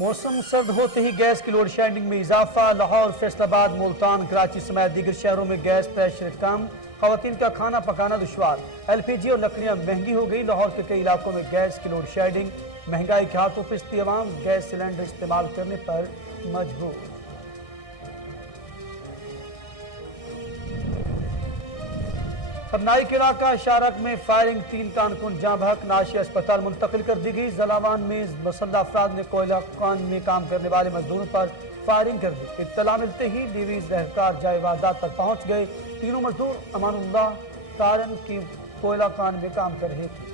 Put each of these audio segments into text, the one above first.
मौसम सर्द होते ही गैस की लोड शेडिंग में इजाफा। लाहौर, फैसलाबाद, मुल्तान, कराची समेत दीगर शहरों में गैस प्रेशर कम। खवातीन का खाना पकाना दुश्वार। LPG और लकड़ियां महंगी हो गई। लाहौर के कई इलाकों में गैस की लोड शेडिंग। महंगाई के हाथों पिसती अवाम गैस सिलेंडर इस्तेमाल करने पर मजबूर। सबनाई के इलाका शारक में फायरिंग, 3 कारकुन जाँ बहक, नाशी अस्पताल मुंतकिल कर दी गई। जलावान में मुसल्लह अफराद ने कोयला खान में काम करने वाले मजदूरों पर फायरिंग कर दी। इत्तला मिलते ही डीवीज रहकार जाए वारदात पर पहुंच गए। तीनों मजदूर अमानुल्लाह तारन की कोयला खान में काम कर रहे थे।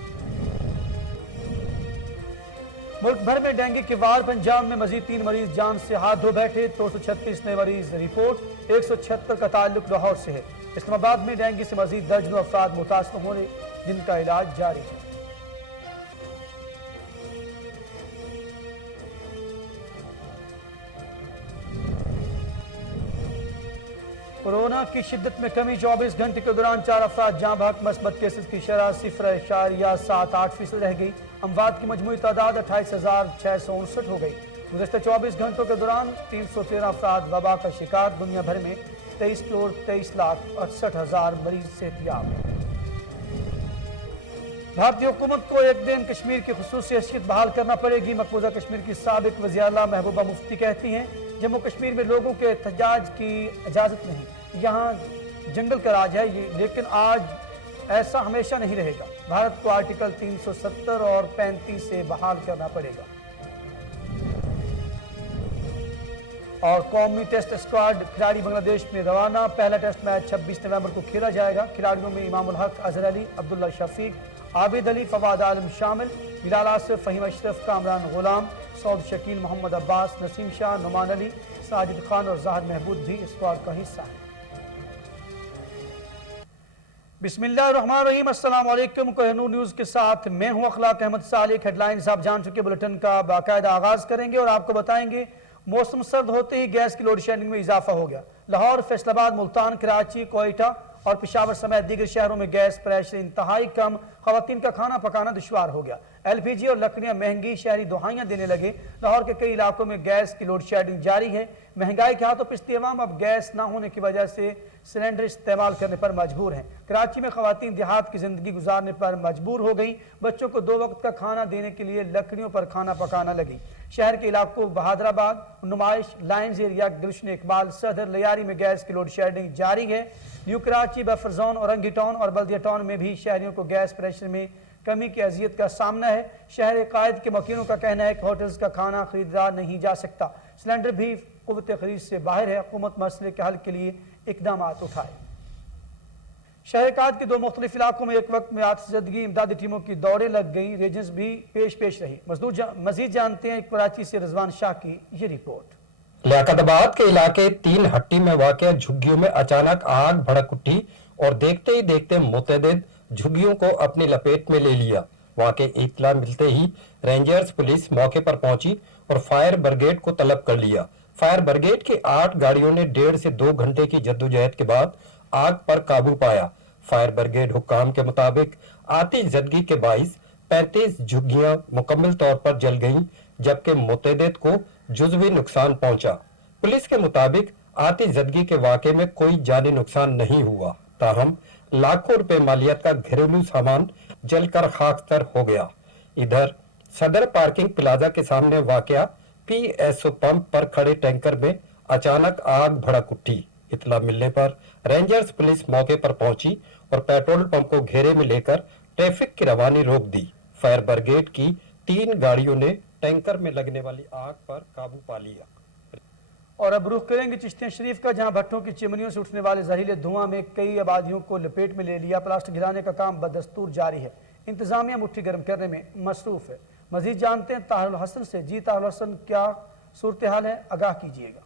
मुल्क भर में डेंगू के वार। पंजाब में मजीद 3 मरीज जान से हाथ धो बैठे। 236 नए मरीज रिपोर्ट। 176 का ताल्लुक लाहौर से है। इस्लामाबाद में डेंगू से मजीद दर्जनों अफराद मुतासर होने, जिनका इलाज जारी है। कोरोना की शिद्दत में कमी। 24 घंटे के दौरान 4 अफराद जाँ बहक। मस्बत केसेस की शरह 0.78% रह गई। अमवात की मजमूई तादाद 28,659 हो गई। गुज़श्ता 24 घंटों के दौरान 313 अफराद वबा का शिकार। दुनिया भर में 23,23,68,000 मरीज सेहतियाब। भारतीय हुकूमत को एक दिन कश्मीर की खुसूसी हैसियत बहाल करना पड़ेगी। मकबूजा कश्मीर की साबिक वज़ीर-ए-आला महबूबा मुफ्ती कहती हैं, जम्मू कश्मीर में लोगों के एहतजाज की इजाज़त नहीं, यहाँ जंगल का राज है। लेकिन आज ऐसा हमेशा नहीं रहेगा। भारत को आर्टिकल 370 और 35 से बहाल करना पड़ेगा। और कौमी टेस्ट स्क्वाड खिलाड़ी बांग्लादेश में रवाना। पहला टेस्ट मैच 26 नवंबर को खेला जाएगा। खिलाड़ियों में इमामुल हक, अजहर अली, अब्दुल्ला शफीक, आबिद अली, फवाद आलम शामिल। बिलाल आसिफ, फहीम अशरफ, कामरान गुलाम, सऊद शकील, मोहम्मद अब्बास, नसीम शाह, नुमान अली, साजिद खान और ज़ाहिर महबूब भी स्क्वाड का हिस्सा है। बिस्मिल्लाहिर्रहमानिर्रहीम। अस्सलाम वालेकुम। कोहिनूर न्यूज़ के साथ मैं हूं अखलाक अहमद सालिक। हेडलाइंस आप जान चुके। बुलेटिन का बाकायदा आगाज करेंगे और आपको बताएंगे मौसम सर्द होते ही गैस की लोड शेडिंग में इजाफा हो गया। लाहौर, फैसलाबाद, मुल्तान, कराची, कोयटा और पेशावर समेत दीगर शहरों में गैस प्रेशर इंतहाई कम। खवातीन का खाना पकाना दुश्वार हो गया। LPG और लकड़ियां महंगी, शहरी दुहाइयां देने लगे। लाहौर के कई इलाकों में गैस की लोड शेडिंग जारी है। महंगाई के हाथों पिसती अवाम अब गैस न होने की वजह से सिलेंडर इस्तेमाल करने पर मजबूर हैं। कराची में खवातीन देहात की जिंदगी गुजारने पर मजबूर हो गई। बच्चों को 2 वक्त का खाना देने के लिए लकड़ियों पर खाना पकाना लगी। शहर के इलाकों बहादराबाद, नुमाइश, लाइन्स एरिया, गुलशन इकबाल, सदर, लियारी में गैस की लोड शेडिंग जारी है। New Karachi, buffer zone, Orangi town और बल्दिया टाउन में भी शहरियों को गैस प्रेशर में कमी की अजियत का सामना है। शहर कायद के मकीनों का कहना है कि होटल्स का खाना खरीदा नहीं जा सकता। सिलेंडर भी कुव्वत खरीद से बाहर है। हुकूमत मसले के हल के लिए इकदाम उठाए। शहर कायद के 2 मुख्तलिफ इलाकों में एक वक्त में आतिशज़दगी इमदादी टीमों की दौड़ें लग गई। रेंजेस भी पेश रही। मजीद जानते हैं कराची से रिजवान शाह की ये रिपोर्ट। लियाकताबाद के इलाके 3 हट्टी में वाक़या झुग्गियों में अचानक आग भड़क उठी और देखते ही देखते मुतअद्दिद झुग्गियों को अपनी लपेट में ले लिया। वाक़े की इत्तला मिलते ही रेंजर्स पुलिस मौके पर पहुंची और फायर ब्रिगेड को तलब कर लिया। फायर ब्रिगेड की 8 गाड़ियों ने 1.5 से 2 घंटे की जद्दोजहद के बाद आग पर काबू पाया। फायर ब्रिगेड हुक्काम के मुताबिक आतिशज़दगी के बाइस 35 झुग्गियां मुकम्मल तौर पर जल गईं, जबकि मुतअद्दिद को जुज़वी नुकसान पहुंचा। पुलिस के मुताबिक आतिशज़दगी के वाक़े में कोई जानी नुकसान नहीं हुआ, ताहम लाखों रुपए मालियत का घरेलू सामान जलकर खाकतर हो गया। इधर सदर पार्किंग प्लाजा के सामने वाक़या PSO पंप पर खड़े टैंकर में अचानक आग भड़क उठी। इत्तला मिलने पर रेंजर्स पुलिस मौके पर पहुंची और पेट्रोल पंप को घेरे में लेकर ट्रैफिक की रवानी रोक दी। फायर ब्रिगेड की 3 गाड़ियों ने टैंकर में लगने वाली आग पर काबू पा लिया। और अब रुख करेंगे चिश्तिया शरीफ का, जहां भट्टों की चिमनियों से उठने वाले जहरीले धुआं में कई आबादियों को लपेट में ले लिया। प्लास्टिक गिराने का काम बदस्तूर जारी है। इंतजामिया मुट्ठी गर्म करने में मसरूफ है। मजीद जानते हैं ताहिरुल हसन से। जी ताहिरुल हसन, क्या सूरत हाल है, आगाह कीजिएगा।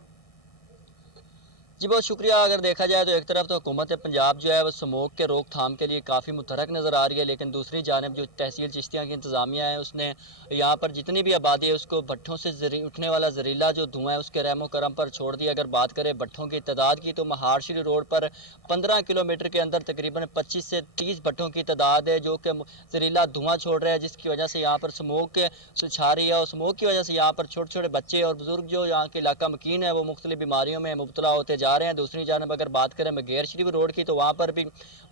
جی بہت شکریہ. اگر دیکھا جائے تو ایک طرف تو حکومت پنجاب جو ہے وہ اسموک کے روک تھام کے لیے کافی متحرک نظر آ رہی ہے، لیکن دوسری جانب جو تحصیل چشتیاں کی انتظامیہ ہے اس نے یہاں پر جتنی بھی آبادی ہے اس کو بھٹھوں سے اٹھنے والا زہریلا جو دھواں ہے اس کے رحم و کرم پر چھوڑ دیا. اگر بات کریں بھٹھوں کی تعداد کی تو مہار شری روڈ پر 15 کلومیٹر کے اندر تقریباً 25 سے 30 بھٹھوں کی تعداد ہے جو کہ زہریلا دھواں چھوڑ رہا ہے، جس کی وجہ سے یہاں پر اسموک چھا رہی ہے، اور اسموک کی وجہ سے یہاں پر چھوٹے چھوٹے بچے اور بزرگ جو یہاں کے علاقہ مکین ہے وہ مختلف بیماریوں میں مبتلا ہوتے جا رہے ہیں. دوسری جانب اگر بات کریں مغیر شریف روڈ کی تو وہاں پر بھی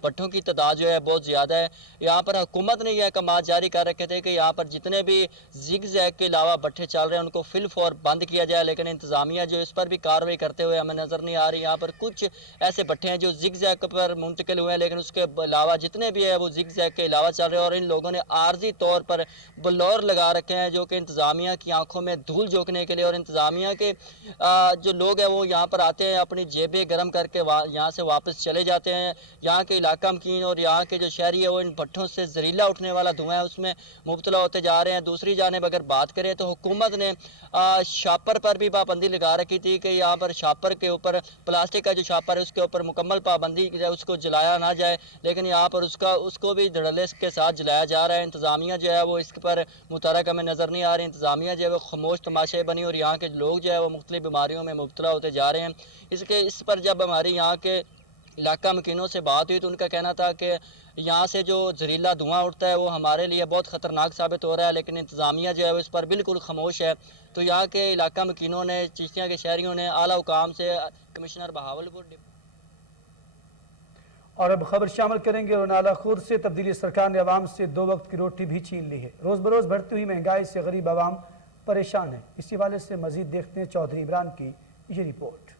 بھٹھوں کی تعداد جو ہے بہت زیادہ ہے. یہاں پر حکومت نے یہ احکامات جاری کر رکھے تھے کہ یہاں پر جتنے بھی زگ زیگ کے علاوہ بھٹھے چل رہے ہیں ان کو فل فور بند کیا جائے، لیکن انتظامیہ جو اس پر بھی کارروائی کرتے ہوئے ہمیں نظر نہیں آ رہی. یہاں پر کچھ ایسے بھٹھے ہیں جو زگ زیگ پر منتقل ہوئے ہیں، لیکن اس کے علاوہ جتنے بھی ہیں وہ زگ زیگ کے علاوہ چل رہے ہیں، اور ان لوگوں نے عارضی طور پر بلور لگا رکھے ہیں جو کہ انتظامیہ کی آنکھوں میں دھول جھونکنے کے لیے، اور انتظامیہ کے جو لوگ ہیں وہ یہاں پر آتے ہیں اپنی جیبیں گرم کر کے یہاں سے واپس چلے جاتے ہیں. یہاں کے علاقہ مکین اور یہاں کے جو شہری ہیں وہ ان بھٹھوں سے زہریلا اٹھنے والا دھواں ہے اس میں مبتلا ہوتے جا رہے ہیں. دوسری جانب اگر بات کریں تو حکومت نے شاپر پر بھی پابندی لگا رکھی تھی کہ یہاں پر شاپر کے اوپر پلاسٹک کا جو شاپر ہے اس کے اوپر مکمل پابندی کی جائے، اس کو جلایا نہ جائے، لیکن یہاں پر اس کو بھی دھڑلے کے ساتھ جلایا جا رہا ہے. انتظامیہ جو ہے وہ اس پر متحرک ہمیں نظر نہیں آ رہی. انتظامیہ جو ہے وہ خاموش تماشائی بنی اور یہاں کے لوگ جو ہے وہ مختلف بیماریوں میں مبتلا ہوتے جا رہے ہیں. اس پر جب ہماری یہاں کے علاقہ مکینوں سے بات ہوئی تو ان کا کہنا تھا کہ یہاں سے جو زہریلا دھواں اٹھتا ہے وہ ہمارے لیے بہت خطرناک ثابت ہو رہا ہے، لیکن انتظامیہ جو ہے وہ اس پر بالکل خاموش ہے. تو یہاں کے علاقہ مکینوں نے، چشتیاں کے شہریوں نے اعلیٰ حکام سے کمشنر بہاولپور اور اب خبر شامل کریں گے. اور نالا خود سے تبدیلی سرکار نے عوام سے 2 وقت کی روٹی بھی چھین لی ہے. روز بروز بڑھتی ہوئی مہنگائی سے غریب عوام پریشان ہے. اسی حوالے سے مزید دیکھتے ہیں چودھری عمران کی یہ رپورٹ.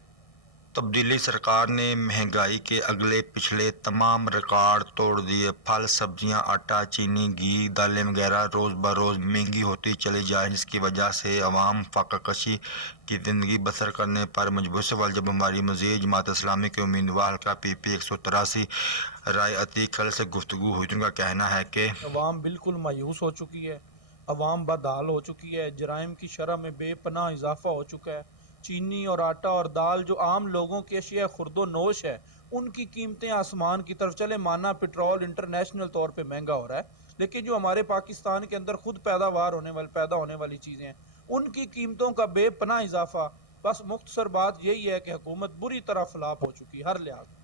تبدیلی سرکار نے مہنگائی کے اگلے پچھلے تمام ریکارڈ توڑ دیے. پھل، سبزیاں، آٹا، چینی، گھی، دالیں وغیرہ روز بروز مہنگی ہوتی چلی جائے، جس کی وجہ سے عوام فاقہ کشی کی زندگی بسر کرنے پر مجبور. سوال جب ہماری مزید جماعت اسلامی کے امیدوار حلقہ PP 183 رائے عتیق کل سے گفتگو ہوئی تو ان کا کہنا ہے کہ عوام بالکل مایوس ہو چکی ہے، عوام بدحال ہو چکی ہے، جرائم کی شرح میں بے پناہ اضافہ ہو چکا ہے. چینی اور آٹا اور دال جو عام لوگوں کی اشیاء خرد و نوش ہے ان کی قیمتیں آسمان کی طرف چلے مانا. پٹرول انٹرنیشنل طور پہ مہنگا ہو رہا ہے، لیکن جو ہمارے پاکستان کے اندر خود پیدا ہونے والی چیزیں ہیں ان کی قیمتوں کا بے پناہ اضافہ. بس مختصر بات یہی ہے کہ حکومت بری طرح فلاپ ہو چکی ہر لحاظ.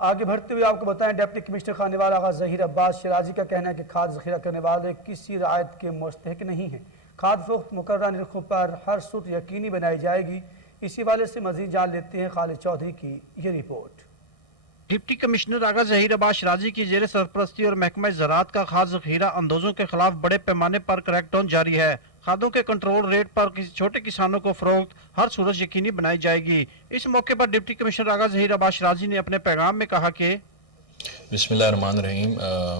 آگے بڑھتے ہوئے آپ کو بتائیں ڈپٹی کمشنر خانیوال آغا ظہیر عباس شرازی کا کہنا ہے کہ کھاد ذخیرہ کرنے والے کسی رعایت کے مستحق نہیں ہیں. کھاد فروخت مقررہ نرخوں پر ہر صورت یقینی بنائی جائے گی. اسی حوالے سے مزید جان لیتے ہیں خالد چودھری کی یہ رپورٹ. ڈپٹی کمشنر آغا ظہیر عباس شرازی کی زیر سرپرستی اور محکمہ زراعت کا کھاد ذخیرہ اندوزوں کے خلاف بڑے پیمانے پر کریک ڈاؤن جاری ہے. کھادوں کے کنٹرول ریٹ پر کسی چھوٹے کسانوں کو فروخت ہر صورت یقینی بنائی جائے گی. اس موقع پر ڈپٹی کمشنر آغا ظہیر عباس شرازی نے اپنے پیغام میں کہا کہ بسم اللہ الرحمن الرحیم.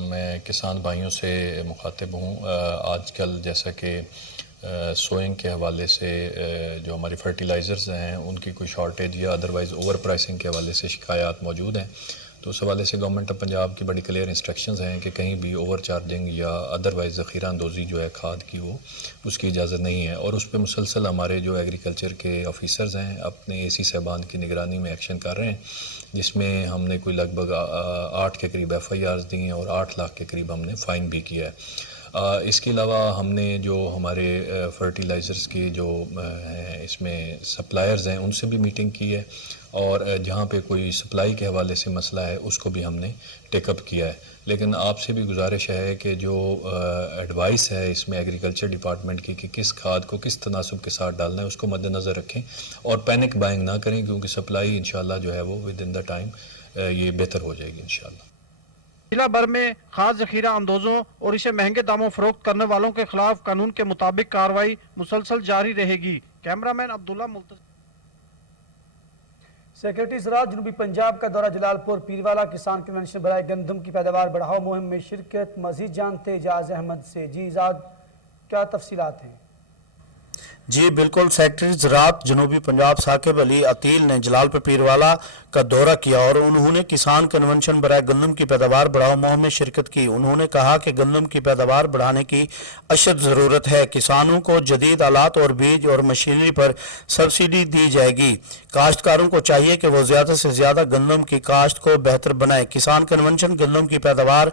میں کسان بھائیوں سے مخاطب ہوں. آج کل جیسا کہ سوئنگ کے حوالے سے جو ہماری فرٹیلائزرز ہیں ان کی کوئی شارٹیج یا ادروائز اوور پرائسنگ کے حوالے سے شکایات موجود ہیں، تو اس حوالے سے گورنمنٹ آف پنجاب کی بڑی کلیئر انسٹرکشنز ہیں کہ کہیں بھی اوور چارجنگ یا ادروائز ذخیرہ اندوزی جو ہے کھاد کی وہ اس کی اجازت نہیں ہے. اور اس پہ مسلسل ہمارے جو ایگریکلچر کے آفیسرز ہیں اپنے AC صاحبان کی نگرانی میں ایکشن کر رہے ہیں، جس میں ہم نے کوئی لگ بھگ 8 کے قریب FIRs دی ہیں اور 8 لاکھ کے قریب ہم نے فائن بھی کیا ہے. اس کے علاوہ ہم نے جو ہمارے فرٹیلائزرز کی جو ہیں اس میں سپلائرز ہیں ان سے بھی میٹنگ کی ہے، اور جہاں پہ کوئی سپلائی کے حوالے سے مسئلہ ہے اس کو بھی ہم نے ٹیک اپ کیا ہے. لیکن آپ سے بھی گزارش ہے کہ جو ایڈوائس ہے اس میں ایگریکلچر ڈپارٹمنٹ کی کہ کس کھاد کو کس تناسب کے ساتھ ڈالنا ہے اس کو مد نظر رکھیں اور پینک بائنگ نہ کریں، کیونکہ سپلائی انشاءاللہ جو ہے وہ ود ان دا ٹائم یہ بہتر ہو جائے گی انشاءاللہ. ضلع بھر میں کھاد ذخیرہ اندوزوں اور اسے مہنگے داموں فروخت کرنے والوں کے خلاف قانون کے مطابق کارروائی مسلسل جاری رہے گی. کیمرامین عبداللہ ملتزم. سیکرٹری زراعت جنوبی پنجاب کا دورہ جلال پور پیروالا کسان کنونشن برائے گندم کی پیداوار بڑھاؤ مہم میں شرکت. مزید جانتے اجاز احمد سے. جی اجاز، کیا تفصیلات ہیں؟ जी बिल्कुल। सेक्रेटरी ज़राअत जनूबी पंजाब साकिब अली अतील ने जलालपुर पीरवाला का दौरा किया और उन्होंने किसान कन्वेंशन बराए गंदम की पैदावार बढ़ाओ मुहिम में शिरकत की। उन्होंने कहा कि गंदम की पैदावार बढ़ाने की अशद ज़रूरत है। किसानों को जदीद आलात और बीज और मशीनरी पर सब्सिडी दी जाएगी। काश्तकारों को चाहिए कि वो ज़्यादा से ज़्यादा गंदम की काश्त को बेहतर बनाए। किसान कन्वेंशन गंदम की पैदावार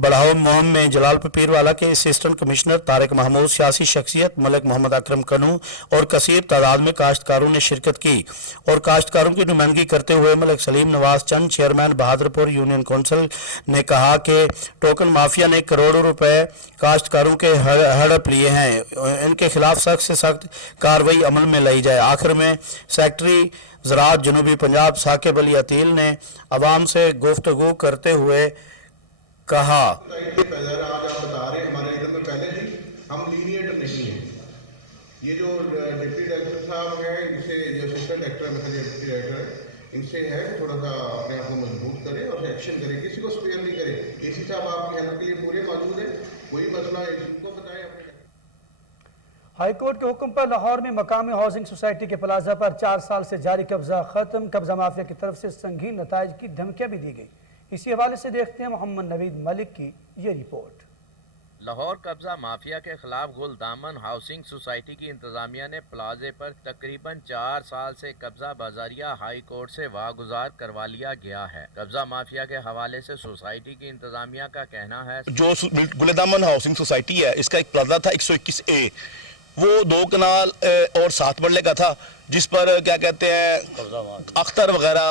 बढ़ाओ मुहिम में जलालपुर पीरवाला के असिस्टेंट कमिश्नर तारिक महमूद, सियासी शख्सियत मलिक मोहम्मद अकरम कनू और कसीर तादाद में काश्तकारों ने शिरकत की। और काश्तकारों की नुमाइंदगी करते हुए मलिक सलीम नवाज चंद, चेयरमैन बहादुरपुर यूनियन कौंसिल, ने कहा कि टोकन माफिया ने करोड़ों रुपए काश्तकारों के हड़प लिए हैं। इनके खिलाफ सख्त से सख्त कार्रवाई अमल में लाई जाए। आखिर में सेक्रेटरी ज़राअत जनूबी पंजाब साकिब अली अतील ने अवाम से गुफ्तगू करते हुए कहा, आज आप बता रहे हैं हमारे इधर में पहले भी हम लीनिएट नहीं है। ये जो डिप्टी डायरेक्टर साहब हैं, इनसे जो असिस्टेंट डायरेक्टर है, डिप्टी डायरेक्टर है, इनसे है थोड़ा सा अपने आप को मजबूत करें और एक्शन करें, किसी को स्पेयर नहीं करें। एसी साहब आपकी हेल्प के लिए पूरे मौजूद है, कोई मसला है इनको बताएं अपने। हाईकोर्ट के हुक्म पर लाहौर में मकामी हाउसिंग सोसाइटी के प्लाजा पर 4 साल से जारी कब्जा खत्म। कब्जा माफिया की तरफ से संगीन नताइज की धमकियां भी दी गई। इसी हवाले से देखते हैं मोहम्मद नवीद मलिक की ये रिपोर्ट। लाहौर कब्जा माफिया के खिलाफ गुलदामन हाउसिंग सोसाइटी की इंतजामिया ने प्लाजे पर तकरीबन 4 साल से कब्जा बाजारिया हाई कोर्ट से वागुजार करवा लिया गया है। कब्जा माफिया के हवाले से सोसाइटी की इंतजामिया का कहना है, जो गुलदामन हाउसिंग सोसाइटी है, इसका एक प्लाजा था 121A, वो 2 कनाल और 7 मरले का था, जिस पर क्या कहते हैं अख्तर वगैरह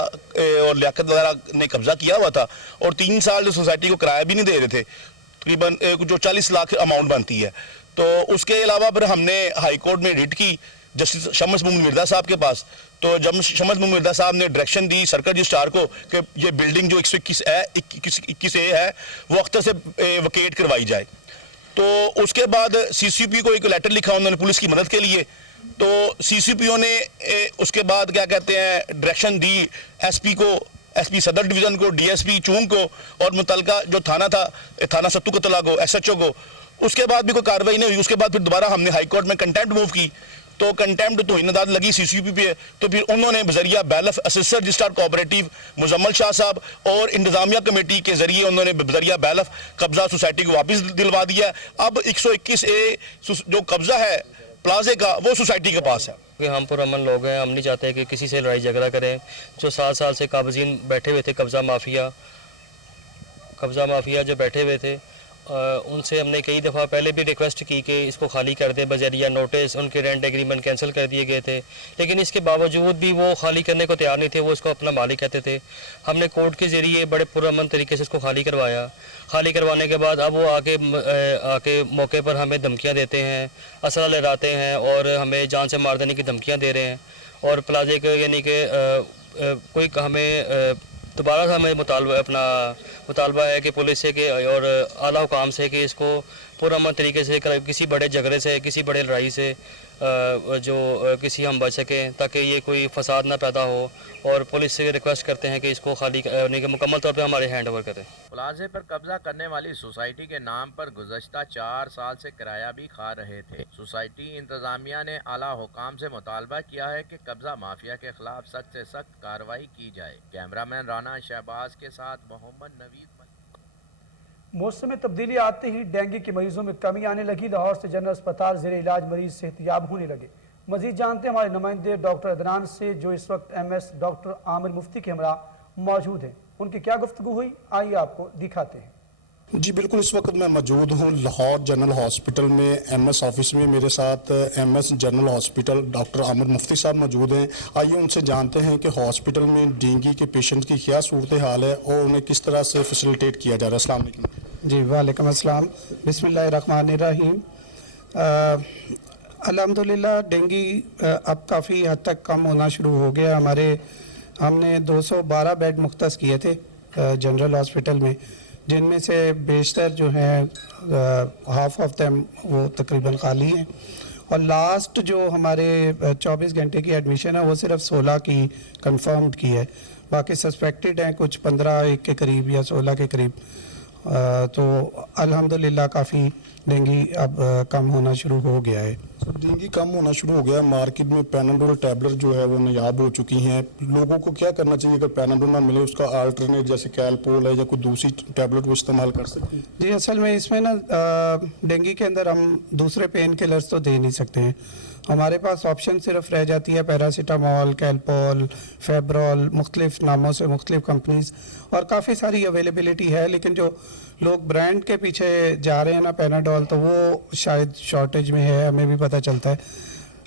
और लियाकत वगैरह ने कब्जा किया हुआ था और 3 साल जो सोसाइटी को किराया भी नहीं दे रहे थे। तकरीबन जो 40 लाख अमाउंट बनती है। तो उसके अलावा फिर हमने हाई कोर्ट में रिट की जस्टिस शम्स मुहम्मद मिर्जा साहब के पास। तो जब शम्स मुहम्मद मिर्जा साहब ने डायरेक्शन दी सर्कल रजिस्ट्रार को कि ये बिल्डिंग जो 121A है वो अख्तर से वकेट करवाई जाए। तो उसके बाद CCP को एक लेटर लिखा उन्होंने पुलिस की मदद के लिए। तो CCPO ने उसके बाद क्या कहते हैं डायरेक्शन दी SP को, SP सदर डिवीज़न को, DSP चूंग को और मुतलका जो थाना था, थाना सत्तू कतला को, SHO को। उसके बाद भी कोई कार्रवाई नहीं हुई। उसके बाद फिर दोबारा हमने हाई कोर्ट में कंटेम्प्ट मूव की। तो कंटेम्प्ट तो इनदाद लगी CCP पे। तो फिर उन्होंने बजरिया बैलफ assistant registrar cooperative Muzammil Shah साहब और इंतजामिया कमेटी के जरिए उन्होंने बजरिया बैलफ कब्जा सोसाइटी को वापस दिलवा दिया। अब 121A जो कब्जा है प्लाजे का वो सोसाइटी के पास है। कि हम पुरअमन लोग हैं, हम नहीं चाहते कि किसी से लड़ाई झगड़ा करें। जो 7 साल से काबजीन बैठे हुए थे कब्जा माफिया जो बैठे हुए थे, उनसे हमने कई दफ़ा पहले भी रिक्वेस्ट की कि इसको खाली कर दे बजरिया नोटिस, उनके रेंट एग्रीमेंट कैंसिल कर दिए गए थे, लेकिन इसके बावजूद भी वो खाली करने को तैयार नहीं थे। वो इसको अपना मालिक कहते थे। हमने कोर्ट के ज़रिए बड़े पुरअमन तरीके से इसको खाली करवाया। खाली करवाने के बाद अब वो आके मौके पर हमें धमकियाँ देते हैं, असला लहराते हैं और हमें जान से मार देने की धमकियाँ दे रहे हैं। और प्लाजे के यानी कि कोई हमें दोबारा से हमें मुतालबा है कि पुलिस से कि और आला हुकाम से कि इसको पुरअमन तरीके से किसी बड़े झगड़े से, किसी बड़े लड़ाई से जो किसी हम बच सकें, ताकि ये कोई फसाद ना पैदा हो। और पुलिस से रिक्वेस्ट करते हैं कि इसको खाली नहीं कि मुकम्मल तौर पे हमारे हैंड ओवर करें। प्लाजे पर कब्जा करने वाली सोसाइटी के नाम पर गुज़श्ता 4 साल से किराया भी खा रहे थे। सोसाइटी इंतजामिया ने आला हुकाम से मुतालबा किया है कि कब्जा माफिया के खिलाफ सख्त से सख्त कार्रवाई की जाए। कैमरामैन राना शहबाज के साथ मोहम्मद नवीद। मौसम में तब्दीली आते ही डेंगू के मरीजों में कमी आने लगी। लाहौर से जनरल अस्पताल ज़ेरे इलाज मरीज सेहतियाब होने लगे। मजीद जानते हैं हमारे नुमाइंदे डॉक्टर अदनान से, जो इस वक्त MS डॉक्टर आमिर मुफ्ती के हमरा मौजूद हैं। उनकी क्या गुफ्तगू हुई, आइए आपको दिखाते हैं। जी बिल्कुल, इस वक्त मैं मौजूद हूँ लाहौर जनरल हॉस्पिटल में MS ऑफिस में। मेरे साथ MS general hospital doctor Aamir Mufti साहब मौजूद हैं। आइए उनसे जानते हैं कि हॉस्पिटल में डेंगू के पेशेंट की क्या सूरत हाल है और उन्हें किस तरह से फैसिलिटेट किया जा रहा है। अस्सलाम वालेकुम। जी वालेकुम अस्सलाम, बिस्मिल्लाहिर्रहमानिर्रहीम। अल्हम्दुलिल्लाह डेंगू अब काफ़ी हद तक कम होना शुरू हो गया। हमने 212 बेड मुख्तस किए थे जनरल हॉस्पिटल में, जिनमें से बेशतर जो है हाफ ऑफ दैम वो तकरीबन खाली हैं। और लास्ट जो हमारे 24 घंटे की एडमिशन है वो सिर्फ 16 की कंफर्म्ड की है। बाकी सस्पेक्टेड हैं कुछ 15 के करीब या 16 के करीब। तो अल्हम्दुलिल्लाह काफ़ी डेंगू अब कम होना शुरू हो गया है। डेंगू कम होना शुरू हो गया, मार्केट में पैनाडोल टैबलेट जो है वो नायाब हो चुकी हैं। लोगों को क्या करना चाहिए अगर पैनाडोल ना मिले, उसका अल्टरनेट जैसे कैलपोल है या कोई दूसरी टैबलेट वो इस्तेमाल कर सकते हैं? जी असल में इसमें ना डेंगू के अंदर हम दूसरे पेन किलर्स तो दे नहीं सकते हैं। हमारे पास ऑप्शन सिर्फ रह जाती है पैरासीटामोल, कैलपोल, फेब्रॉल, मुख्तलिफ नामों से मुख्तलिफ कंपनीज, और काफ़ी सारी अवेलेबिलिटी है। लेकिन जो लोग ब्रांड के पीछे जा रहे हैं ना पैनाडोल, तो वो शायद शॉर्टेज में है, हमें भी पता चलता है।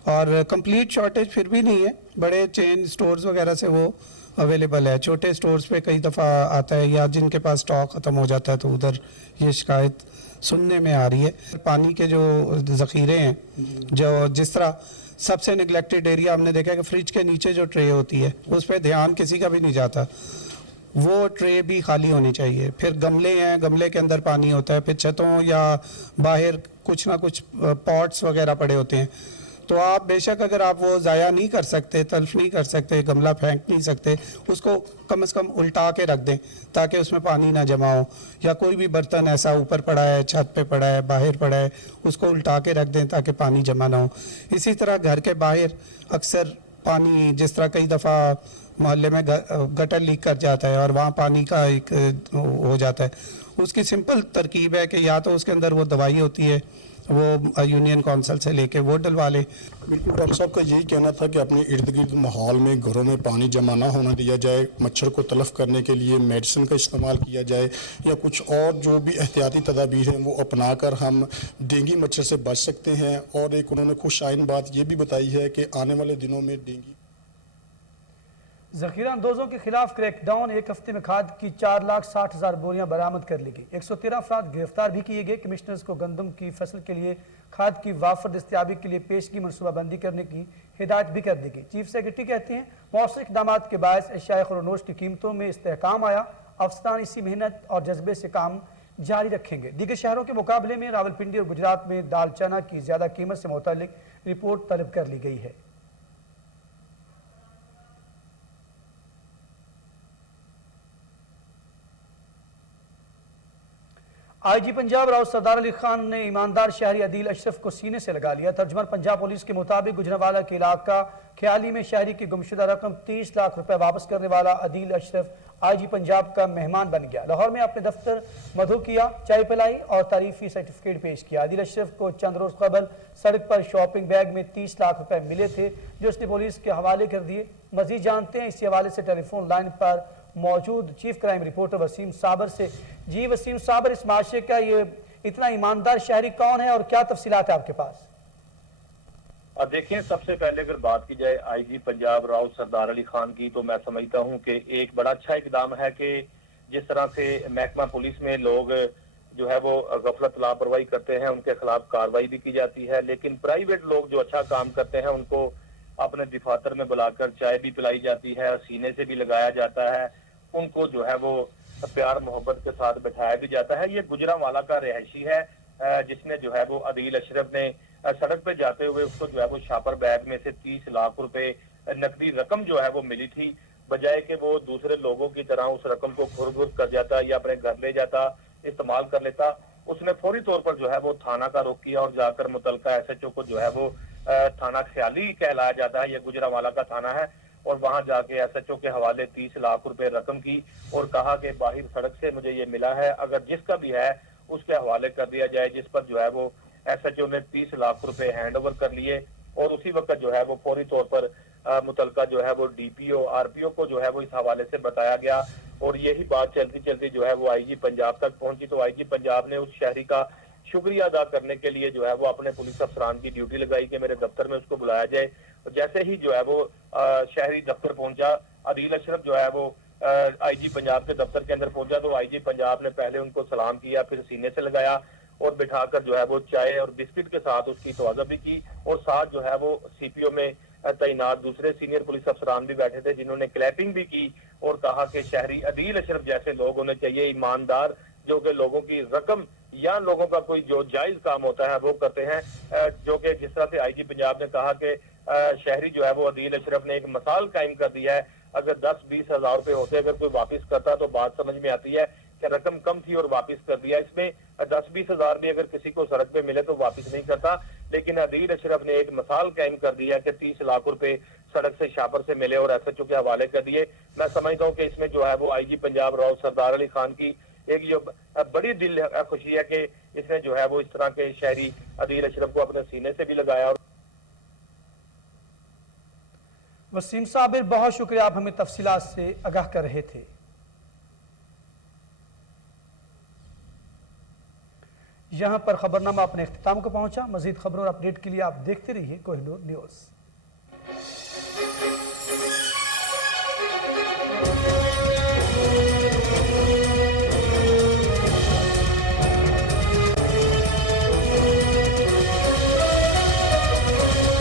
और कंप्लीट शॉर्टेज फिर भी नहीं है, बड़े चेन स्टोर्स वगैरह से वो अवेलेबल है। छोटे स्टोर्स पे कई दफ़ा आता है, या जिनके पास स्टॉक ख़त्म हो जाता है तो उधर ये शिकायत सुनने में आ रही है। पानी के जो ज़ख़ीरे हैं, जो जिस तरह सबसे निगलेक्टेड एरिया हमने देखा है कि फ्रिज के नीचे जो ट्रे होती है उस पर ध्यान किसी का भी नहीं जाता, वो ट्रे भी खाली होनी चाहिए। फिर गमले हैं, गमले के अंदर पानी होता है, फिर छतों या बाहर कुछ ना कुछ पॉट्स वगैरह पड़े होते हैं। तो आप बेशक अगर आप वो ज़ाया नहीं कर सकते, तल्फ नहीं कर सकते, गमला फेंक नहीं सकते, उसको कम से कम उल्टा के रख दें ताकि उसमें पानी ना जमा हो। या कोई भी बर्तन ऐसा ऊपर पड़ा है, छत पे पड़ा है, बाहर पड़ा है, उसको उल्टा के रख दें ताकि पानी जमा ना हो। इसी तरह घर के बाहर अक्सर पानी, जिस तरह कई दफ़ा मोहल्ले में गटर लीक कर जाता है और वहाँ पानी का एक हो जाता है, उसकी सिंपल तरकीब है कि या तो उसके अंदर वो दवाई होती है, वो यूनियन काउंसिल से लेके वो डलवा ले। बिल्कुल, डॉक्टर साहब का यही कहना था कि अपने इर्द गिर्द माहौल में घरों में पानी जमा ना होना दिया जाए, मच्छर को तलफ करने के लिए मेडिसिन का इस्तेमाल किया जाए, या कुछ और जो भी एहतियाती तदाबीर हैं वो अपना कर हम डेंगू मच्छर से बच सकते हैं। और एक उन्होंने खुश आइन बात ये भी बताई है कि आने वाले दिनों में डेंगू जखीरा अंदोजों के खिलाफ क्रैकडाउन, एक हफ्ते में खाद की 4,60,000 बोरियां बरामद कर ली गई। 113 अफराद गिरफ्तार भी किए गए। कमिश्नर्स को गंदम की फसल के लिए खाद की वाफर दस्तियाबी के लिए पेशगी मनसूबाबंदी करने की हिदायत भी कर दी गई। चीफ सेक्रेटरी कहते हैं मौसर इक़दाम के बायस अशिया खुरनोश की कीमतों में इस्तेहकाम आया। अफसरान इसी मेहनत और जज्बे से काम जारी रखेंगे। दीगर शहरों के मुकाबले में रावलपिंडी और गुजरात में दाल चना की ज़्यादा कीमत से मुतल्लिक रिपोर्ट तलब कर ली गई है। आईजी पंजाब राव सरदार अली खान ने ईमानदार शहरी अदील अशरफ को सीने से लगा लिया। तर्जुमान पंजाब पुलिस के मुताबिक गुजरावाला के इलाका ख्याली में शहरी की गुमशुदा रकम 30 लाख रुपए वापस करने वाला अदील अशरफ आईजी पंजाब का मेहमान बन गया। लाहौर में अपने दफ्तर मधु किया, चाय पिलाई और तारीफी सर्टिफिकेट पेश किया। अदील अशरफ को चंद रोज कबल सड़क पर शॉपिंग बैग में 30 लाख रुपए मिले थे जो उसने पुलिस के हवाले कर दिए। मजीद जानते हैं इसी हवाले से टेलीफोन लाइन पर मौजूद चीफ क्राइम रिपोर्टर वसीम साबर से। जी वसीम साबर, इस माशरे का ये इतना ईमानदार शहरी कौन है और क्या तफसीलात है आपके पास? देखिए, सबसे पहले अगर बात की जाए आईजी पंजाब राव सरदार अली खान की, तो मैं समझता हूं कि एक बड़ा अच्छा इकदाम है कि जिस तरह से महकमा पुलिस में लोग जो है वो गफलत लापरवाही करते हैं उनके खिलाफ कार्रवाई भी की जाती है, लेकिन प्राइवेट लोग जो अच्छा काम करते हैं उनको अपने दफातर में बुलाकर चाय भी पिलाई जाती है, सीने से भी लगाया जाता है, उनको जो है वो प्यार मोहब्बत के साथ बैठाया भी जाता है। ये गुजरांवाला का रिहायशी है जिसने जो है वो अदील अशरफ ने सड़क पे जाते हुए उसको जो है वो शापर बैग में से 30 लाख रुपए नकदी रकम जो है वो मिली थी, बजाय कि वो दूसरे लोगों की तरह उस रकम को खुर कर जाता या अपने घर ले जाता, इस्तेमाल कर लेता, उसने फौरी तौर पर जो है वो थाना का रुख किया और जाकर मुतलका SHO को जो है वो थाना ख्याली कहलाया जाता है, ये गुजरांवाला का थाना है, और वहां जाके SHO के हवाले 30 लाख रुपए रकम की और कहा कि बाहर सड़क से मुझे ये मिला है, अगर जिसका भी है उसके हवाले कर दिया जाए, जिस पर जो है वो SHO ने 30 लाख रुपए हैंड ओवर कर लिए और उसी वक्त जो है वो फौरी तौर पर मुतलका जो है वो DPO RPO को जो है वो इस हवाले से बताया गया और यही बात चलती चलती जो है वो आईजी पंजाब तक पहुंची। तो आईजी पंजाब ने उस शहरी का शुक्रिया अदा करने के लिए जो है वो अपने पुलिस अफसरान की ड्यूटी लगाई कि मेरे दफ्तर में उसको बुलाया जाए। तो जैसे ही जो है वो शहरी दफ्तर पहुंचा, अदील अशरफ जो है वो आईजी पंजाब के दफ्तर के अंदर पहुंचा, तो आईजी पंजाब ने पहले उनको सलाम किया, फिर सीने से लगाया और बिठाकर जो है वो चाय और बिस्किट के साथ उसकी तवाज़ा भी की और साथ जो है वो CPO में तैनात दूसरे सीनियर पुलिस अफसरान भी बैठे थे जिन्होंने क्लैपिंग भी की और कहा कि शहरी अदील अशरफ जैसे लोग होने चाहिए, ईमानदार, जो कि लोगों की रकम या लोगों का कोई जो जायज काम होता है वो करते हैं, जो कि जिस तरह से आईजी पंजाब ने कहा कि शहरी जो है वो अदील अशरफ ने एक मिसाल कायम कर दी है। अगर 10-20 हज़ार रुपए होते अगर कोई वापस करता तो बात समझ में आती है کہ رقم کم تھی اور واپس کر دیا. اس میں 10-20 ہزار بھی اگر کسی کو سڑک پہ ملے تو واپس نہیں کرتا, لیکن عدیل اشرف نے ایک مثال قائم کر دیا کہ 30 لاکھ روپے سڑک سے شاپر سے ملے اور ایس ایچ او کے حوالے کر دیے. میں سمجھتا ہوں کہ اس میں جو ہے وہ آئی جی پنجاب راؤ سردار علی خان کی ایک جو بڑی دل خوشی ہے کہ اس نے جو ہے وہ اس طرح کے شہری عدیل اشرف کو اپنے سینے سے بھی لگایا. وسیم صابر بہت شکریہ, آپ ہمیں تفصیلات سے آگاہ کر رہے تھے. یہاں پر خبرنامہ اپنے اختتام کو پہنچا. مزید خبروں اور اپڈیٹ کے لیے آپ دیکھتے رہیے کوہ نور نیوز.